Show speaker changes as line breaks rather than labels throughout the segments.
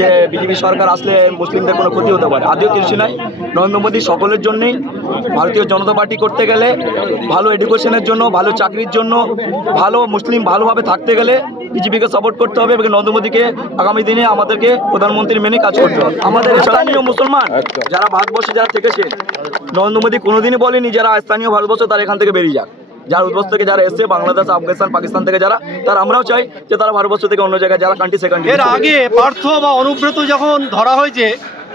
যে বিজেপি সরকার আসলে মুসলিমদের কোনো ক্ষতি হতে পারে। আদিও কিছু নাই, নরেন্দ্র মোদী সকলের জন্যই ভারতীয় জনতা পার্টি করতে গেলে ভালো এডুকেশনের জন্য, ভালো চাকরির জন্য, ভালো মুসলিম ভালোভাবে থাকতে গেলে বিজেপিকে সাপোর্ট করতে হবে এবং নরেন্দ্র মোদীকে আগামী দিনে আমাদেরকে প্রধানমন্ত্রী মেনে কাজ করতে হবে। আমাদের স্থানীয় মুসলমান যারা ভারতবর্ষে যারা থেকেছে নরেন্দ্র মোদী কোনোদিনই বলেনি যারা স্থানীয় ভারতবর্ষ তারা এখান থেকে বেরিয়ে যাক। যারা উদ্বস থেকে যারা এসছে বাংলাদেশ আফগানিস্তান পাকিস্তান থেকে যারা তারা আমরাও চাই যে তারা ভারতবর্ষ থেকে অন্য জায়গায় যারা কান্ট্রি সে কান্ট্রি
এর আগে পার্থ বা অনুব্রত যখন ধরা হয়েছে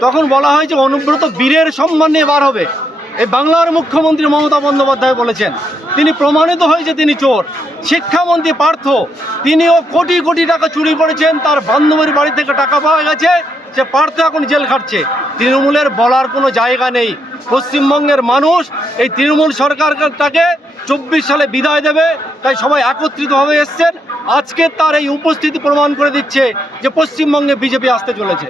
তখন বলা হয়েছে অনুব্রত বীরের সম্মান নিয়ে বার হবে। এই বাংলার মুখ্যমন্ত্রী মমতা বন্দ্যোপাধ্যায় বলেছেন তিনি প্রমাণিত হয়েছে তিনি চোর। শিক্ষামন্ত্রী পার্থ তিনিও কোটি কোটি টাকা চুরি করেছেন তার বান্ধবীর বাড়ি থেকে টাকা পাওয়া গেছে সে পার্থ এখন জেল খাটছে। তৃণমূলের বলার কোনো জায়গা নেই। পশ্চিমবঙ্গের মানুষ এই তৃণমূল সরকার তাকে চব্বিশ সালে বিদায় দেবে, তাই সবাই একত্রিতভাবে এসছেন। আজকে তার এই উপস্থিতি প্রমাণ করে দিচ্ছে যে পশ্চিমবঙ্গে বিজেপি আসতে চলেছে।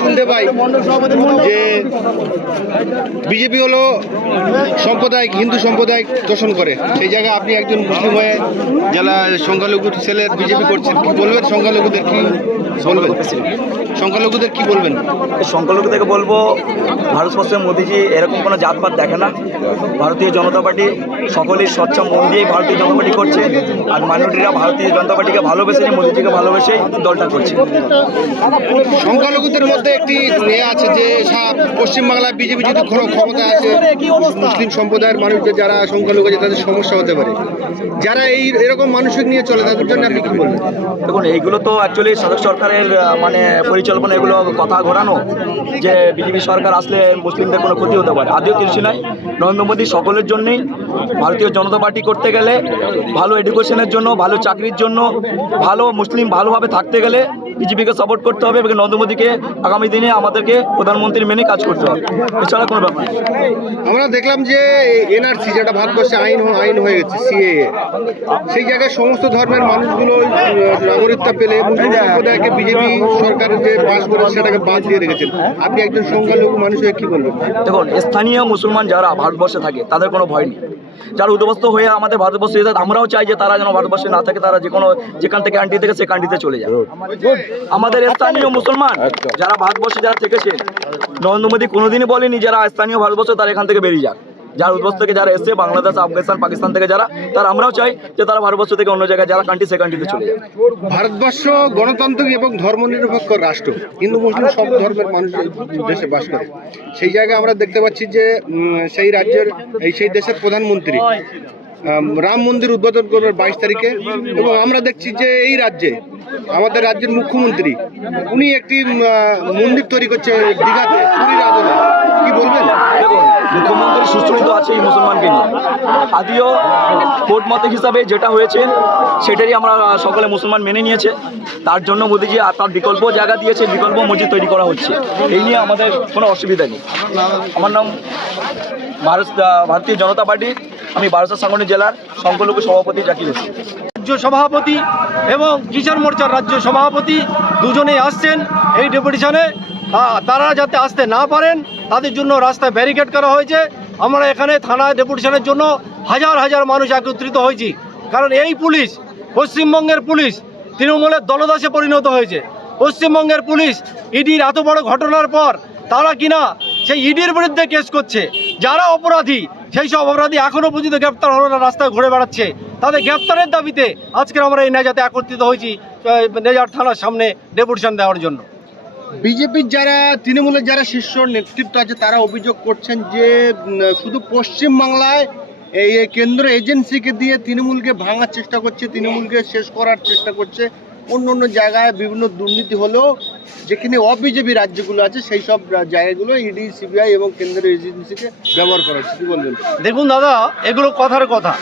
শুনতে পাই যে বিজেপি হলো সাম্প্রদায়িক, হিন্দু সম্প্রদায় দর্শন করে। সেই জায়গায় আপনি একজন মুসলিম হয়ে যারা সংখ্যালঘু ছেলে বিজেপি করছেন, কি বলবেন সংখ্যালঘুদের কি বলবেন? সংখ্যালঘুদের কি বলবেন?
সংখ্যালঘু থেকে বলব ভারতবর্ষের মোদিজি এরকম কোনো জাতপাত দেখে না। ভারতীয় জনতা পার্টি সকলেই স্বচ্ছ মন দিয়েই ভারতীয় জনতা পার্টি করছে। আর মাইনরিটিরা ভারতীয় জনতা পার্টিকে ভালোবেসে নিয়ে মোদিজিকে ভালোবেসেই দলটা করছে।
সংখ্যালঘুদের মধ্যে একটি ইয়ে আছে যে পশ্চিমবাংলায় বিজেপি যদি কোনো ক্ষমতা আছে মুসলিম সম্প্রদায়ের মানুষদের যারা সংখ্যালঘু আছে তাদের সমস্যা হতে পারে। যারা এই এরকম মানুষকে নিয়ে চলে তাদের জন্য আপনি কি বলবেন?
দেখুন এইগুলো তো অ্যাকচুয়ালি সদস্য সরকারের মানে পরিকল্পনা এগুলো কথা ঘোরানো যে বিজেপি সরকার আসলে মুসলিমদের কোনো ক্ষতি হতে পারে। আদিও কিছু নাই। নরেন্দ্র মোদী সকলের জন্যই ভারতীয় জনতা পার্টি করতে গেলে ভালো এডুকেশনের জন্য ভালো চাকরির জন্য ভালো মুসলিম ভালোভাবে থাকতে গেলে বিজেপিকে সাপোর্ট করতে হবে এবং নরেন্দ্র মোদীকে আগামী দিনে আমাদেরকে প্রধানমন্ত্রী মেনে কাজ করতে হবে। এছাড়া কোনো ব্যাপার
আমরা দেখলাম যে এনআরসি যেটা ভারতবর্ষে আইন আইন হয়ে গেছে সিএএ সেই জায়গায় সমস্ত ধর্মের মানুষগুলো আহ, নাগরিকত্ব পেলে মুসলিম সম্প্রদায়কে বিজেপি সরকার যে পাস করে সেটাকে বাদ দিয়ে রেখেছেন। আপনি একজন সংখ্যালঘু মানুষ হয়ে কি বলবেন?
দেখুন স্থানীয় মুসলমান যারা ভারতবর্ষে থাকে তাদের কোনো ভয় নেই। যারা উদ্বস্ত হয়ে আমাদের ভারতবর্ষে যেতে আমরাও চাই যে তারা যেন ভারতবর্ষে না থাকে, তারা যে কোনো যেখান থেকে আন্টি থেকে সে কান্ট্রিতে চলে যায়। আমাদের স্থানীয় মুসলমান যারা ভারতবর্ষে যারা থেকেছে নরেন্দ্র মোদী কোনোদিনই বলেনি যারা স্থানীয় ভারতবর্ষে তারা এখান থেকে বেরিয়ে যাক। যারা উদ্বস্ত থেকে যারা এসছে, বাংলাদেশ, আফগানিস্তান, পাকিস্তান থেকে যারা, তারা আমরাও চাই যে তারা ভারতবর্ষ থেকে অন্য জায়গায় যারা কান্ট্রি সে কান্ট্রিতে চলে যায়
ভারতবর্ষ গণতান্ত্রিক এবং ধর্মনিরপেক্ষ রাষ্ট্র। হিন্দু, মুসলিম সব ধর্মের মানুষ দেশে বাস করে। সেই জায়গায় আমরা দেখতে পাচ্ছি যে সেই রাজ্যের, এই সেই দেশের প্রধানমন্ত্রী রাম মন্দির উদ্বোধন করবে বাইশ তারিখে। এবং আমরা দেখছি যে এই রাজ্যে, আমাদের রাজ্যের মুখ্যমন্ত্রী, উনি একটি মন্দির তৈরি করছে দীঘাতে, পুরীর আদলে। কি বলবেন?
মুখ্যমন্ত্রী সুশ্রিত আছে এই মুসলমানকে নিয়ে। আদিও কোর্ট মতে হিসাবে যেটা হয়েছে, সেটারই আমরা সকলে মুসলমান মেনে নিয়েছে। তার জন্য মোদিজি আর তার বিকল্প জায়গা দিয়েছে, বিকল্প মসজিদ তৈরি করা হচ্ছে। এই নিয়ে আমাদের কোনো অসুবিধা নেই। আমার নাম ভারত, ভারতীয় জনতা পার্টি, আমি বারাসাত সাংগঠনিক জেলার সংখ্যালঘু সভাপতি জাকির হোসেন।
রাজ্য সভাপতি এবং কিষাণ মোর্চার রাজ্য সভাপতি দুজনেই আসছেন এই ডেপুটেশনে। তারা যাতে আসতে না পারেন, তাদের জন্য রাস্তায় ব্যারিকেড করা হয়েছে। আমরা এখানে থানায় ডেপুটেশনের জন্য হাজার হাজার মানুষ একত্রিত হয়েছি। কারণ এই পুলিশ, পশ্চিমবঙ্গের পুলিশ, তৃণমূলের দলদাসে পরিণত হয়েছে। পশ্চিমবঙ্গের পুলিশ, ইডির এত বড় ঘটনার পর তারা কিনা সেই ইডির বিরুদ্ধে কেস করছে। যারা অপরাধী, সেই সব অপরাধী এখনও পর্যন্ত গ্রেপ্তার হলো না, রাস্তায় ঘুরে বেড়াচ্ছে। তাদের গ্রেপ্তারের দাবিতে আজকে আমরা এই নেজাতে একত্রিত হয়েছি নেজার থানার সামনে ডেপুটেশন দেওয়ার জন্য।
বিজেপির যারা, তৃণমূলের যারা শীর্ষ নেতৃত্ব আছে, তারা অভিযোগ করছেন যে শুধু পশ্চিম বাংলায় এই কেন্দ্র এজেন্সিকে দিয়ে তৃণমূলকে ভাঙার চেষ্টা করছে, তৃণমূলকে শেষ করার চেষ্টা করছে। অন্য অন্য জায়গায় বিভিন্ন দুর্নীতি হলেও যেখানে অবিজেপি রাজ্যগুলো আছে, সেই সব জায়গাগুলো ইডি, সিবিআই এবং কেন্দ্রীয় এজেন্সিকে ব্যবহার করা হচ্ছে। কি বলবেন?
দেখুন দাদা, এগুলো কথার কথা।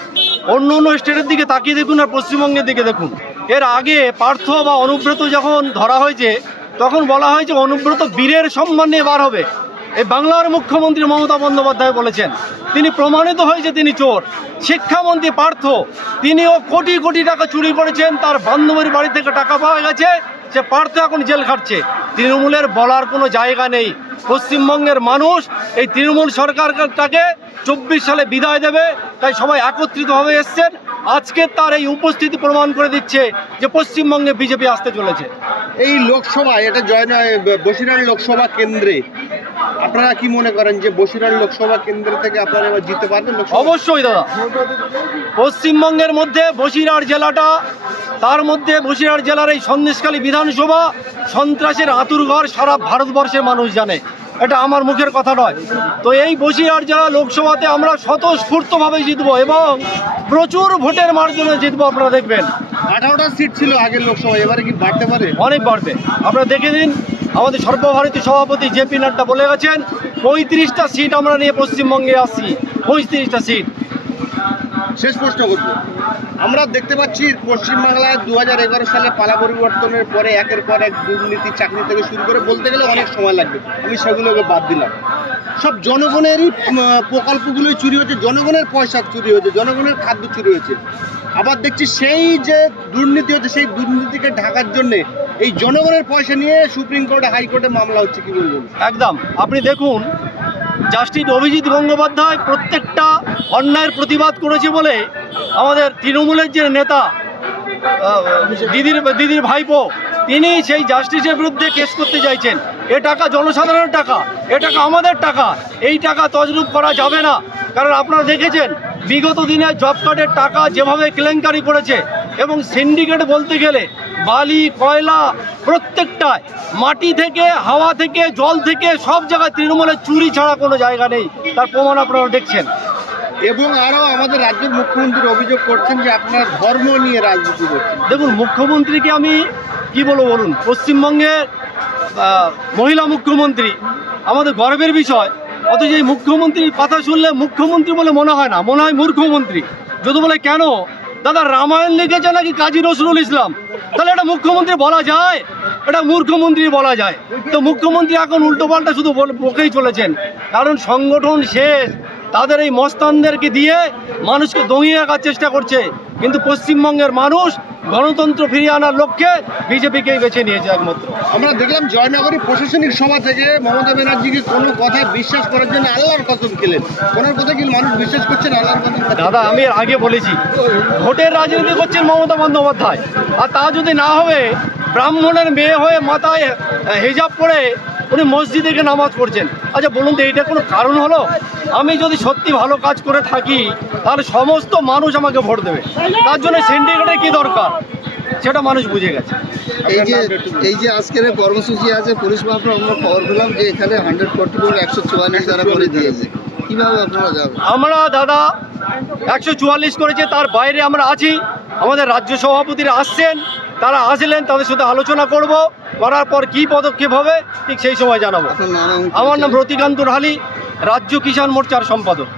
অন্য অন্য স্টেটের দিকে তাকিয়ে দেখুন আর পশ্চিমবঙ্গের দিকে দেখুন। এর আগে পার্থ বা অনুব্রত যখন ধরা হয়েছে তখন বলা হয় যে অনুব্রত বীরের সম্মান নিয়ে বার হবে। এই বাংলার মুখ্যমন্ত্রী মমতা বন্দ্যোপাধ্যায় বলেছেন, তিনি প্রমাণিত হয়েছে তিনি চোর। শিক্ষামন্ত্রী পার্থ, তিনিও কোটি কোটি টাকা চুরি করেছেন, তার বান্ধবীর বাড়ি থেকে টাকা পাওয়া গেছে। সে পার্থ এখন জেল খাটছে। তৃণমূলের বলার কোনো জায়গা নেই। পশ্চিমবঙ্গের মানুষ এই তৃণমূল সরকারটাকে চব্বিশ সালে বিদায় দেবে, তাই সবাই একত্রিতভাবে এসছেন। আজকে তার এই উপস্থিতি প্রমাণ করে দিচ্ছে যে পশ্চিমবঙ্গে বিজেপি আসতে চলেছে।
এই লোকসভা, এটা জয় নয়, বসিরহাট লোকসভা কেন্দ্রে আপনারা কি মনে করেন যে বসিরহাট লোকসভা কেন্দ্র থেকে আপনারা এবার জিততে পারবেন
অবশ্যই দাদা। পশ্চিমবঙ্গের মধ্যে বসিরহাট জেলাটা তার মধ্যে বসিরহাট জেলার এই সন্দেশকালী বিধানসভা সন্ত্রাসের আতুরঘর সারা ভারতবর্ষের মানুষ জানে। এটা আমার মুখের কথা নয়। তো এই বসিরহাট জেলা লোকসভাতে আমরা স্বতঃস্ফূর্তভাবে জিতবো এবং প্রচুর ভোটের মার্জনে জিতবো আপনারা দেখবেন।
আঠারোটা সিট ছিল আগের লোকসভায় এবারে কি বাড়তে পারে?
অনেক বাড়বে। আপনারা দেখে নিন আমাদের সর্বভারতীয় সভাপতি জেপি নাড্ডা বলে গেছেন, পঁয়ত্রিশটা সিট আমরা নিয়ে পশ্চিমবঙ্গে আসি পঁয়ত্রিশটা সিট।
শেষ প্রশ্ন করব আমরা দেখতে পাচ্ছি পশ্চিমবাংলায় দু হাজার এগারো সালে পালা পরিবর্তনের পরে একের পর এক দুর্নীতি চাকরি থেকে শুরু করে বলতে গেলে অনেক সময় লাগবে। আমি সেগুলোকে বাদ দিলাম। সব জনগণেরই প্রকল্পগুলোই চুরি হয়েছে জনগণের পয়সা চুরি হয়েছে জনগণের খাদ্য চুরি হয়েছে আবার দেখছি সেই যে দুর্নীতি হচ্ছে, সেই দুর্নীতিকে ঢাকার জন্য এই জনগণের পয়সা নিয়ে সুপ্রিম কোর্টে হাইকোর্টে মামলা হচ্ছে, কি বলবেন?
একদম। আপনি দেখুন, জাস্টিস অভিজিৎ গঙ্গোপাধ্যায় প্রত্যেকটা অন্যায়ের প্রতিবাদ করেছে বলে আমাদের তৃণমূলের যে নেতা দিদির দিদির ভাইপো, তিনি সেই জাস্টিসের বিরুদ্ধে কেস করতে চাইছেন। এ টাকা জনসাধারণের টাকা, এ টাকা আমাদের টাকা, এই টাকা তজরূপ করা যাবে না। কারণ আপনারা দেখেছেন, বিগত দিনে জব কার্ডের টাকা যেভাবে কেলেঙ্কারি করেছে, এবং সিন্ডিকেট বলতে গেলে বালি কয়লা প্রত্যেকটায় মাটি থেকে হাওয়া থেকে জল থেকে সব জায়গায় তৃণমূলের চুরি ছাড়া কোনো জায়গা নেই। তার প্রমাণ আপনারা দেখছেন।
এবং আরও আমাদের রাজ্যের মুখ্যমন্ত্রী অভিযোগ করছেন যে আপনার ধর্ম নিয়ে রাজনীতি করছেন।
দেখুন মুখ্যমন্ত্রীকে আমি কি বলব বলুন? পশ্চিমবঙ্গের মহিলা মুখ্যমন্ত্রী আমাদের গর্বের বিষয়। অথচ এই মুখ্যমন্ত্রীর কথা শুনলে মুখ্যমন্ত্রী বলে মনে হয় না। মনে হয় মূর্খমন্ত্রী। যদি বলে কেন? দাদা, রামায়ণ লিখেছে নাকি কাজী নজরুল ইসলাম? তাহলে এটা মুখ্যমন্ত্রী বলা যায়? এটা মূর্খমন্ত্রী বলা যায়। তো মুখ্যমন্ত্রী এখন উল্টোপাল্টা শুধু বকেই চলেছেন। কারণ সংগঠন শেষ। তাদের এই মস্তানদেরকে দিয়ে মানুষকে দঙিয়ে রাখার চেষ্টা করছে। কিন্তু পশ্চিমবঙ্গের মানুষ গণতন্ত্র ফিরিয়ে আনার লক্ষ্যে বিজেপিকেই বেছে নিয়েছে একমাত্র।
আমরা দেখলাম জয়নগরী প্রশাসনিক সভা থেকে মমতা ব্যানার্জিকে কোনো কথা বিশ্বাস করার জন্য আল্লাহর কসম খেলেন। ওনার কথা কি মানুষ বিশ্বাস করছেন আল্লাহর কসম
দাদা আমি আগে বলেছি ভোটের রাজনীতি করছেন মমতা বন্দ্যোপাধ্যায়। আর তা যদি না হবে ব্রাহ্মণের মেয়ে হয়ে মাথায় হিজাব পরে উনি মসজিদে গিয়ে নামাজ পড়ছেন। আচ্ছা বলুন তো এইটা কোনো কারণ হলো? আমি যদি সত্যি ভালো কাজ করে থাকি তাহলে সমস্ত মানুষ আমাকে ভোট দেবে। তার জন্য সিন্ডিকেটের কী দরকার? সেটা মানুষ বুঝে গেছে।
এই যে এই যে আজকের কর্মসূচি আছে পুলিশ মামলা আমরা খবর পেলাম যে এখানে হান্ড্রেড ফোর্টি ফোর একশো চুয়াল্লিশ দ্বারা করে দিয়েছে। কীভাবে আপনারা যাবেন?
আমরা দাদা একশো চুয়াল্লিশ করেছে তার বাইরে আমরা আছি। আমাদের রাজ্য সভাপতিরা আসছেন। তারা আসলেন তাদের সাথে আলোচনা করব করার পর কি পদক্ষেপ হবে ঠিক সেই সময় জানাব। আমার নাম রতিকান্ত রালি রাজ্য কিষাণ মোর্চার সম্পাদক।